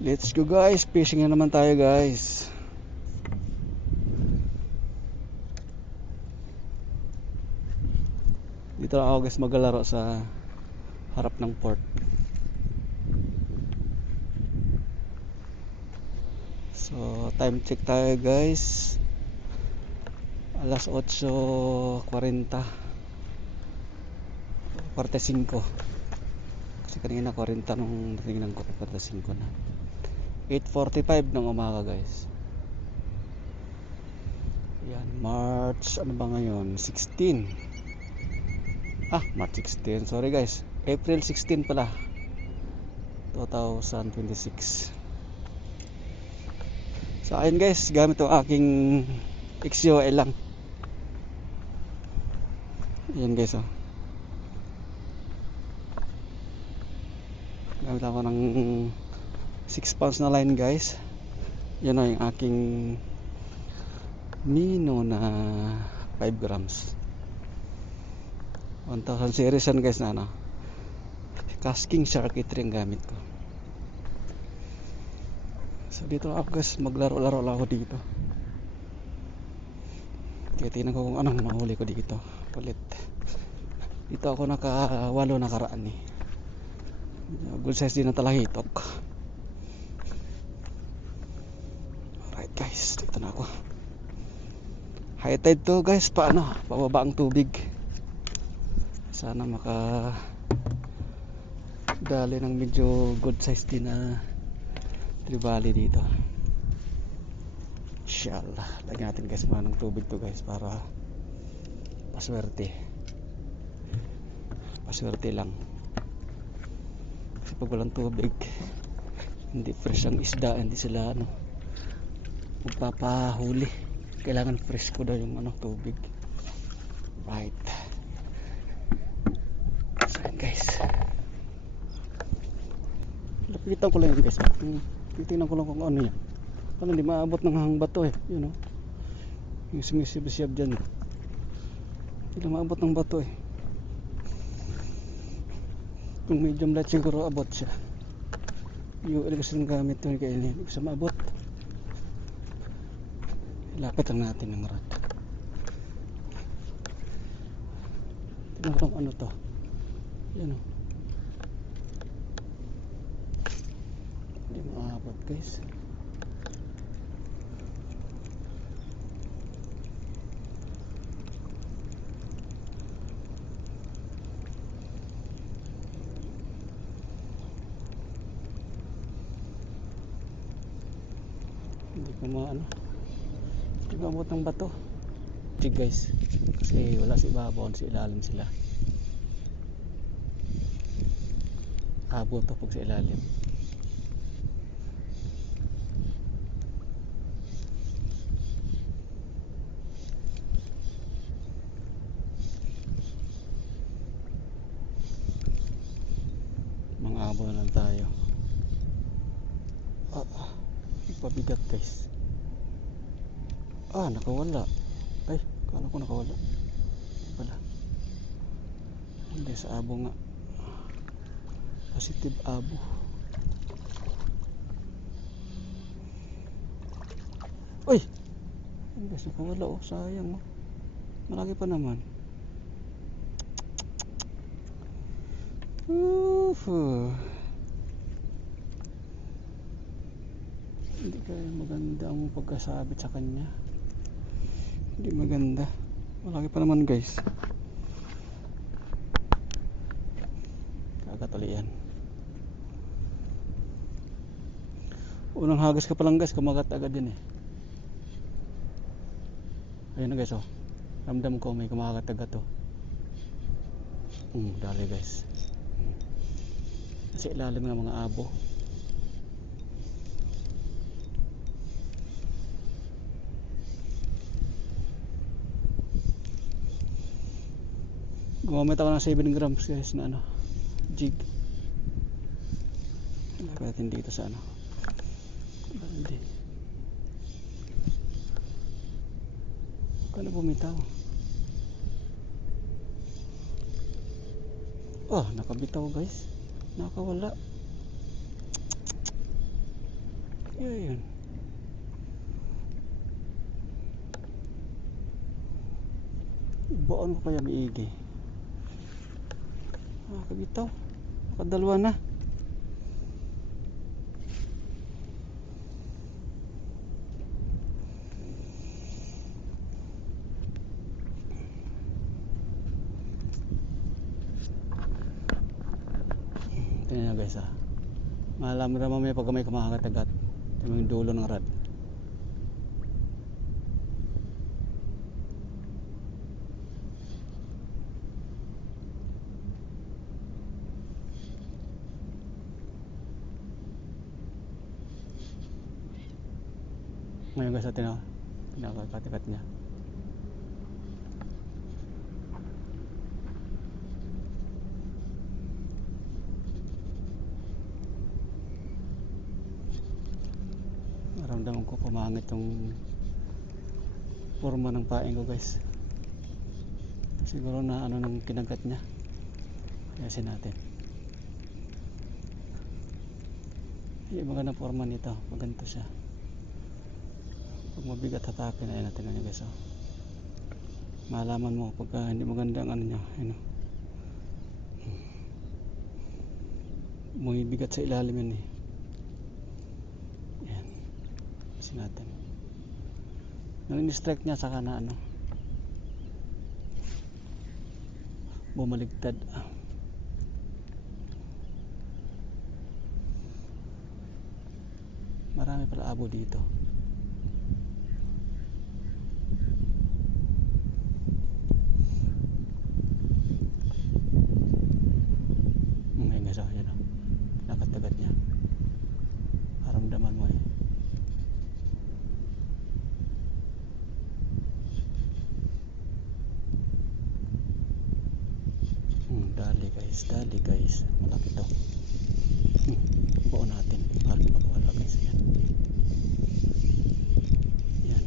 Let's go guys, fishing na naman tayo guys. Dito lang ako guys maglalaro sa harap ng port. So time check tayo guys, alas 8:40 45. Kasi kanina 40 nung natingnan ko, 45 na. 8:45 ng umaga guys. Yan, March ano ba ngayon? 16. March 16. Sorry guys. April 16 pala. 2026. So ayun guys, gamit yung aking XUL lang. Yan guys oh. Gamit ako ng 6 pounds na line guys. Yan o yung aking Mino na 5 grams 1000 series yan guys na ano. Casking Shark ito yung gamit ko. So dito ako guys, maglaro-laro lang ako dito. Titingnan ko kung anong mahuli ko dito ulit. Dito ako naka-8 nakaraan eh. Good size din na talahitok. Alright guys, dito na ako. High tide to guys, pababa ang tubig. Sana maka dali ng medyo good size din na tribali dito. Inshallah, lagyan natin guys ng tubig to guys para paswerte. Paswerte lang. Kasi pag walang tubig, hindi fresh ang isda, hindi sila magpapahuli. Kailangan fresh ko daw yung tubig. Right. So guys, lapitan ko lang yun guys. Titingnan ko lang kung ano yan. Parang hindi maabot ng hangbato eh. You know, yung sumisib-sib dyan. Hindi na maabot ng bato eh. Kung medium light siguro abot siya. Yung kasi ng gamit yun kaya hindi ko siya maabot. Lapit lang natin ng rod. Tignan ko ano to. Yan o. Hindi maabot guys. Hindi ko hindi maabot ng bato. Jig guys, kasi wala si ibabaw, si ilalim sila. Abot to pag sa ilalim. Mga abo na lang tayo. Pabigat guys. Nakawala. Ay, kala ko nakawala. Wala. Hindi sa abo nga. Positive abo. Uy! Guys, nakawala oh. Sayang oh. Malaki pa naman. Hindi kaya maganda ang pagkasabit sa kanya. Hindi maganda. Malaki pa naman guys. Kakatuloy yan. Unang hagas ka pa lang guys, kumagat agad din eh. Ayun na guys oh. Ramdam ko may kumagat agad oh. Dali guys. Kasi ilalim ng mga abo. Gumamit ako ng 7 grams guys na jig. Ilagay natin dito sa balde. Kano bumitaw? Nakabitaw guys. Nakawala. Yun. Ibaan ko kaya maigi. Kabitaw. Nakadalawa na. Tingnan nyo guys ha. Malaman na mamaya pag may kumakagat-agat. Ito yung dulo ng rod. Ngayon guys natin o. Pinakagat-agat niya. Naramdaman ko pumangit yung forma ng paing ko guys. Siguro na ano nang kinagat niya. Ayasin natin. Yung magandang forma nito. Maganto siya. Pag mabigat hatakin na natin na guys oh. Malaman mo pagka hindi maganda ang ano niya. Ano. May bigat sa ilalim yan eh. Yan. Ayasin natin. Nung in-strike niya saka na ano. Bumaligtad. Marami pala abo dito. Ngayon guys, yan o. Pinakagat niya. Paramdaman mo eh. Dali guys. Malaki to. Buo natin. Para makawala guys. Yan. Yan.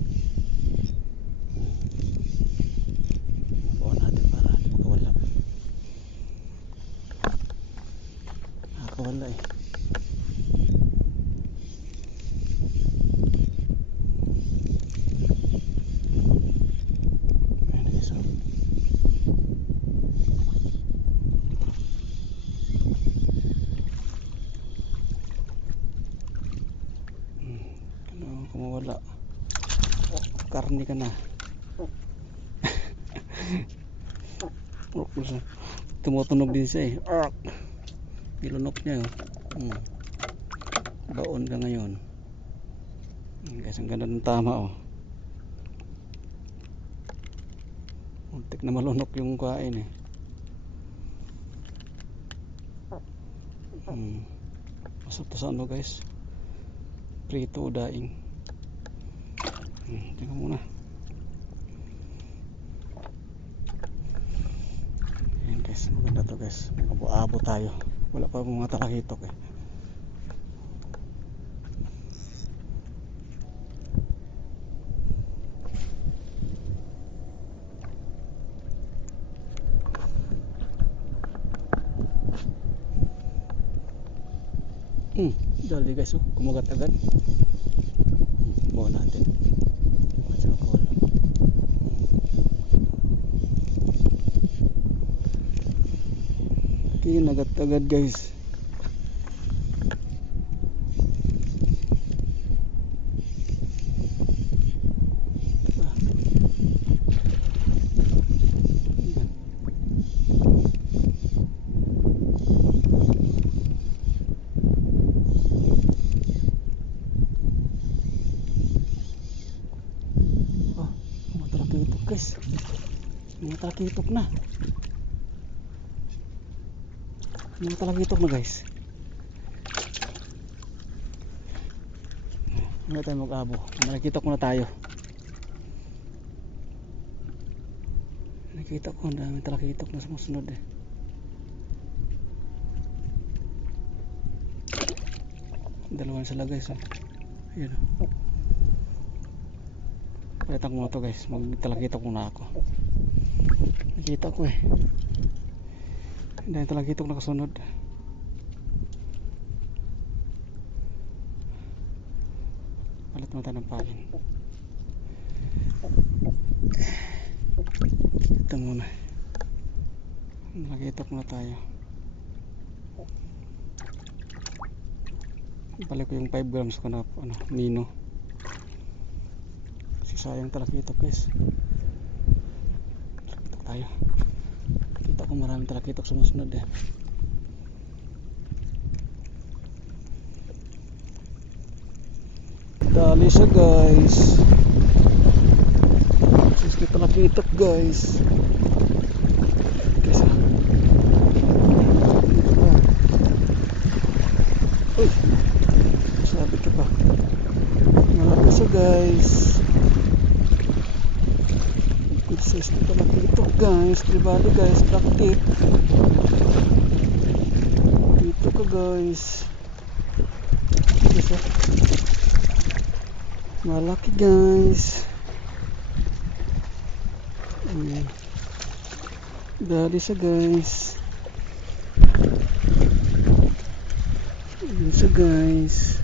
Buo natin para makawala. Nakakawala eh. Ayan guys. Kumawala. Karni ka na. Tumutunog din siya eh. Nilunok niya oh. Baon ka ngayon. Guys, ang ganda ng tama oh. Muntik na malunok yung kain eh. Masarap to sa ano guys. Prito o daing. Tingnan muna. Ayan guys, maganda to guys. Abo tayo. Wala pa mga talakitok eh. Dali guys, kumagat agad. Buo natin. Kinagat agad guys. Guys, mga talakitok na. Mga talakitok na guys. Hindi tayo mag-abo. Talakitok na tayo. Nakita ko ang daming talakitok na sumusunod eh. Dalawan sila guys oh. Ayan oh. Palitan ko mo to guys, magtalakitok muna ako. Nakita ko eh. Dahil talakitok na kasunod. Tumata ng pain. Ito muna. Nakita ko na tayo. Balik ko yung 5 grams ko na nino. Kasi sayang talakitok guys. Talakitok tayo. Kita ko maraming talakitok sumusunod eh. Dali siya guys. Sus na talakitok guys. Kesa uy, sabi ka pa. Malaki siya guys. Good size na talakitok guys. Tribali guys, black tip. Dito ka guys. Kesa malaki guys. Ayan. Dali siya guys. Ayan siya guys.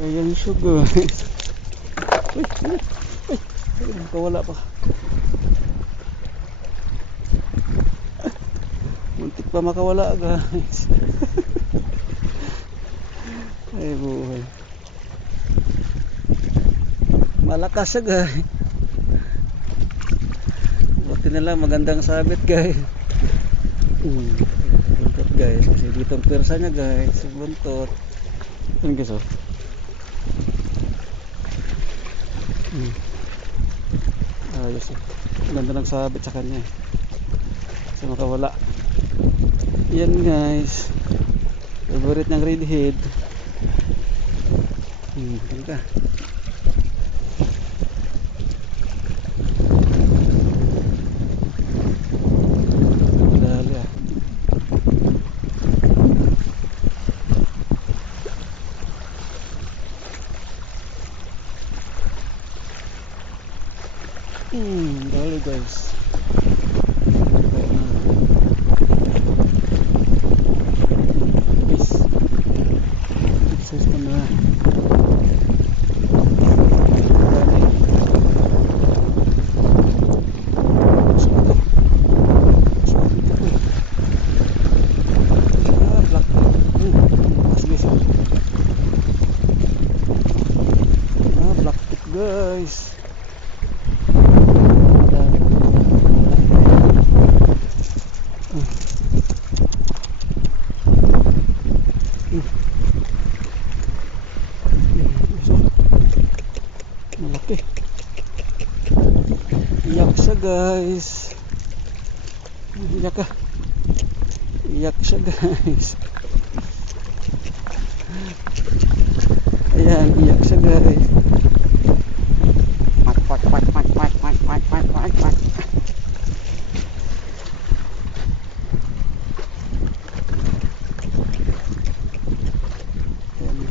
Ayan siya guys. Uy, uy, uy. Ay, nakawala pa. Muntik pa makawala guys. Ay buhay. Malakas siya guys. Buti na lang magandang sabit guys. Buntot guys. Kasi dito ang pwersa niya guys. Buntot. Yan guys oh. Ayos eh. Ganda ng sabit sa kanya eh. Kasi makawala. Yan guys. Favorite ng redhead. Ganda. Dali ah. Dali guys. Exercise na na. Guys, malaki. Iyak siya guys. Iyak ka. Iyak siya guys. Ayan, iyak siya guys. Ayan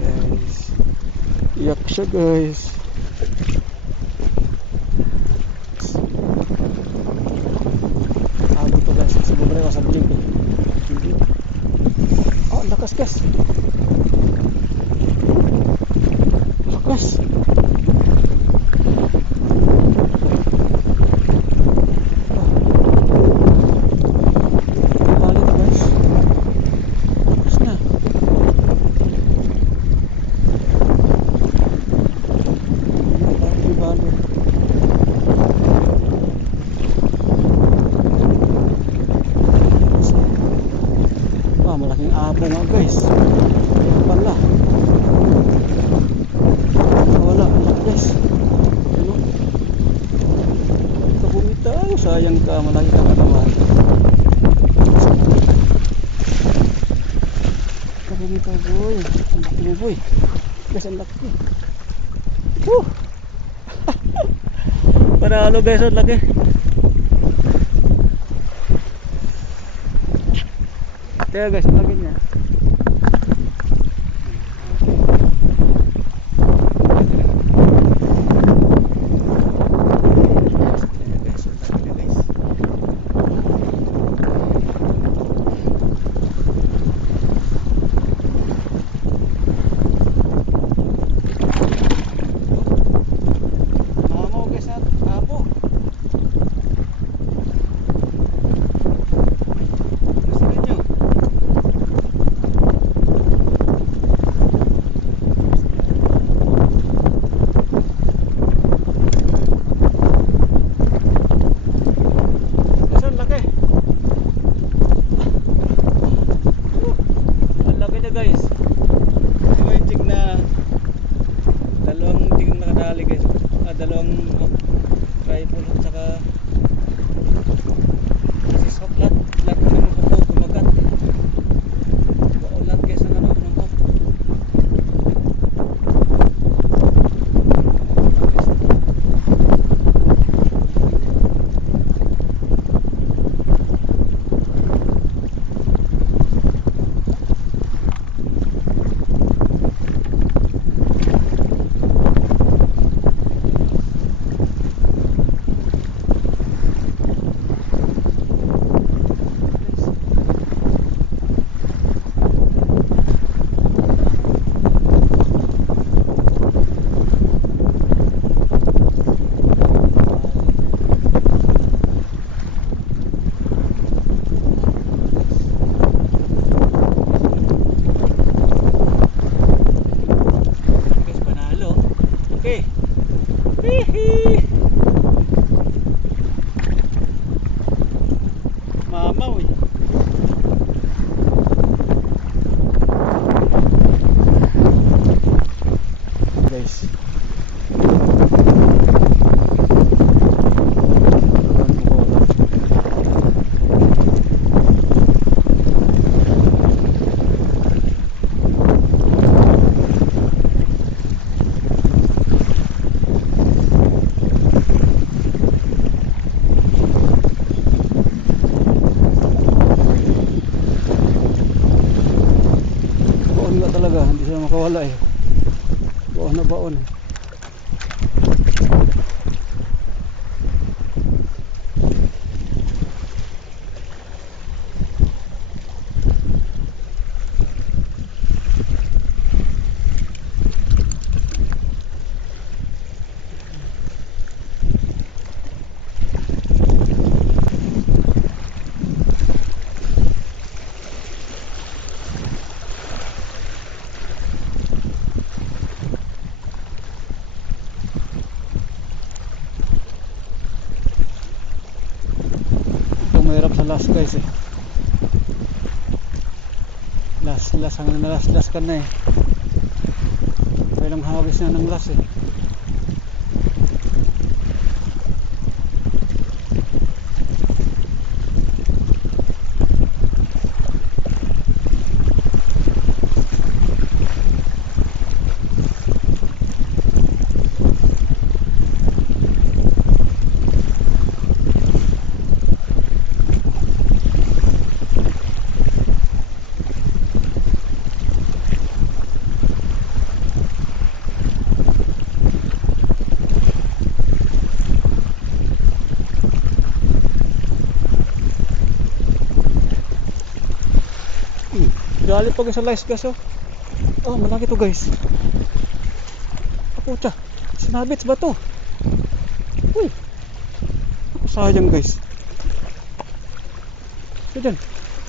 guys. Iyak siya guys. Dito guys. Sa bubray sa bibig. Oh, lakas guys. Lakas. Malaking abo nga guys. Pala. Wala guys. Ano? Kabumita. Sayang ka. Malaki ka na naman. Kabumita boy. Ang laki mo boy. Guys ang laki. Panalo guys ang laki. Kaya guys, lagi niya. guys. Ito yung jig na dalawang jig na nakadali guys. Dalawang tripod at saka lahat ng hook kumagat. Lahat guys ang ano ng hook. Okay. Hihi. Mamaw eh. Guys. Talaga, hindi sila makawala eh. Baon na baon eh. Mahirap sa last guys eh. Last hanggang last ka na eh. Kailang hawis na ng last eh. Gali pa sa lice guys oh. Oh, malaki to guys. Pucha, sinabits ba to? Uy. Sayang guys. Diyan.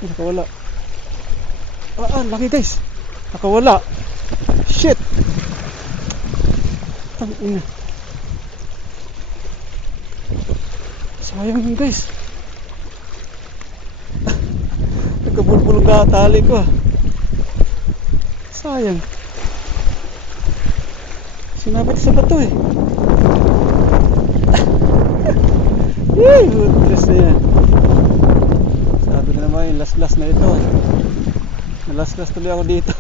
Nakawala. Laki guys. Nakawala. Shit. Tangina. Sayang yun guys. Nagkabulbulong ka tali ko ah. Sayang. Sinabit sa bato eh. Yay! Dress na yan. Sabi na naman yung last na ito. Last tuloy ako dito.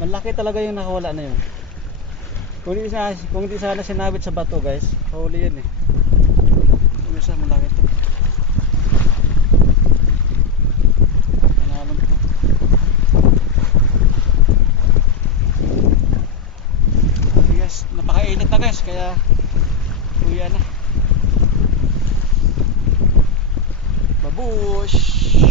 Malaki talaga yung nakawala na yun. Kung di sana sinabit sa bato guys, huli yun eh. isa malaki ito. Panalon to. Okay guys, napakainit na guys, kaya uwi na. Babush!